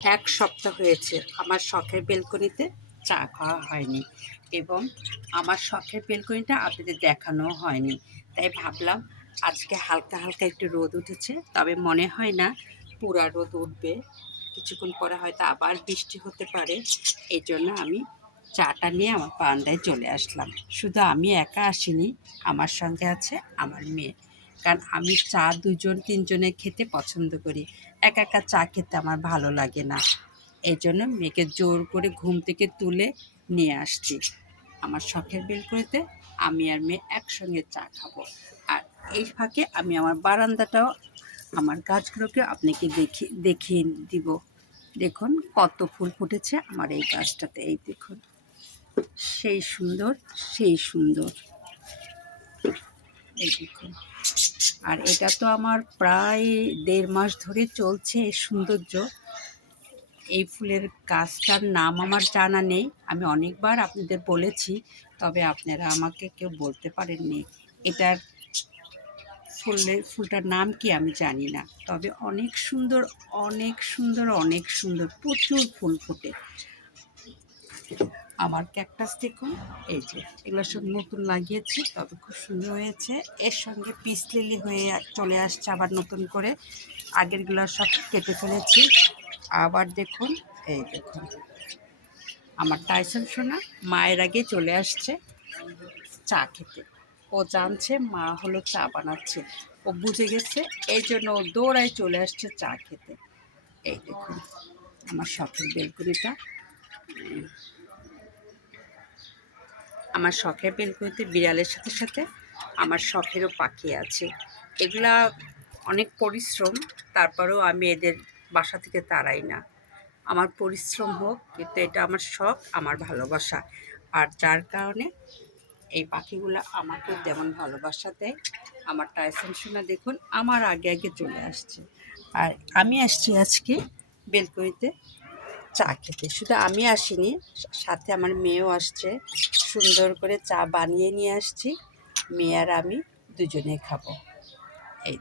এক সপ্তাহ হয়েছে আমার শখের বেলকনিতে চা খাওয়া হয়নি এবং আমার শখের বেলকনিটা আপনাদের দেখানোও হয়নি। তাই ভাবলাম আজকে হালকা হালকা একটু রোদ উঠেছে, তবে মনে হয় না পুরা রোদ উঠবে। কিছুক্ষণ পরে হয়তো আবার বৃষ্টি হতে পারে। এই জন্য আমি চাটা নিয়ে আমার বারান্দায় চলে আসলাম। শুধু আমি একা আসিনি, আমার সঙ্গে আছে আমার মেয়ে। কারণ আমি চা দুজন তিনজনে খেতে পছন্দ করি, একা একা চা খেতে আমার ভালো লাগে না। এই জন্য মেয়েকে জোর করে ঘুম থেকে তুলে নিয়ে আসছি আমার শখের বেলকনিতে। আমি আর মেয়ে একসঙ্গে চা খাবো। আর এই ফাঁকে আমি আমার বারান্দাটাও, আমার গাছগুলোকে আপনাকে দেখিয়ে দিব। দেখুন কত ফুল ফুটেছে আমার এই গাছটাতে, এই দেখুন সেই সুন্দর, সেই সুন্দর, এই দেখুন। আর এটা তো আমার প্রায় 1.5 মাস ধরে চলছে এই সৌন্দর্য। এই ফুলের গাছটার নাম আমার জানা নেই, আমি অনেকবার আপনাদের বলেছি, তবে আপনারা আমাকে কেউ বলতে পারেননি এটার ফুলটার নাম কি আমি জানি না। তবে অনেক সুন্দর, অনেক সুন্দর, অনেক সুন্দর, প্রচুর ফুল ফোটে। আমার ক্যাকটাস দেখুন, এই যে এগুলো সব নতুন লাগিয়েছি, তবে খুব সুন্দর হয়েছে। এর সঙ্গে পিস লিলি হয়ে চলে আসছে আবার নতুন করে, আগেরগুলো সব কেটে ফেলেছি। আবার দেখুন, এই দেখুন আমার টাইসন সোনা মায়ের আগে চলে আসছে চা খেতে। ও জানছে মা হলো চা বানাচ্ছে, ও বুঝে গেছে, এই জন্য ও দৌড়ায় চলে আসছে চা খেতে। এই দেখুন আমার শখের বেলকনিটা। আমার শখের বেলকনিতে বিড়ালের সাথে সাথে আমার শখেরও পাখি আছে। এগুলা অনেক পরিশ্রম, তারপরেও আমি এদের বাসা থেকে তাড়াই না। আমার পরিশ্রম হোক, কিন্তু এটা আমার শখ, আমার ভালোবাসা। আর যার কারণে এই পাখিগুলো আমাকেও তেমন ভালোবাসা দেয়। আমার টাইসন সোনা দেখুন আমার আগে আগে চলে আসছে। আর আমি আসছি আজকে বেলকনিতে চা খেতে। শুধু আমি আসিনি, সাথে আমার মেয়েও আসছে। সুন্দর করে চা বানিয়ে নিয়ে আসছি, মেয়ে আর আমি দুজনে খাবো। এই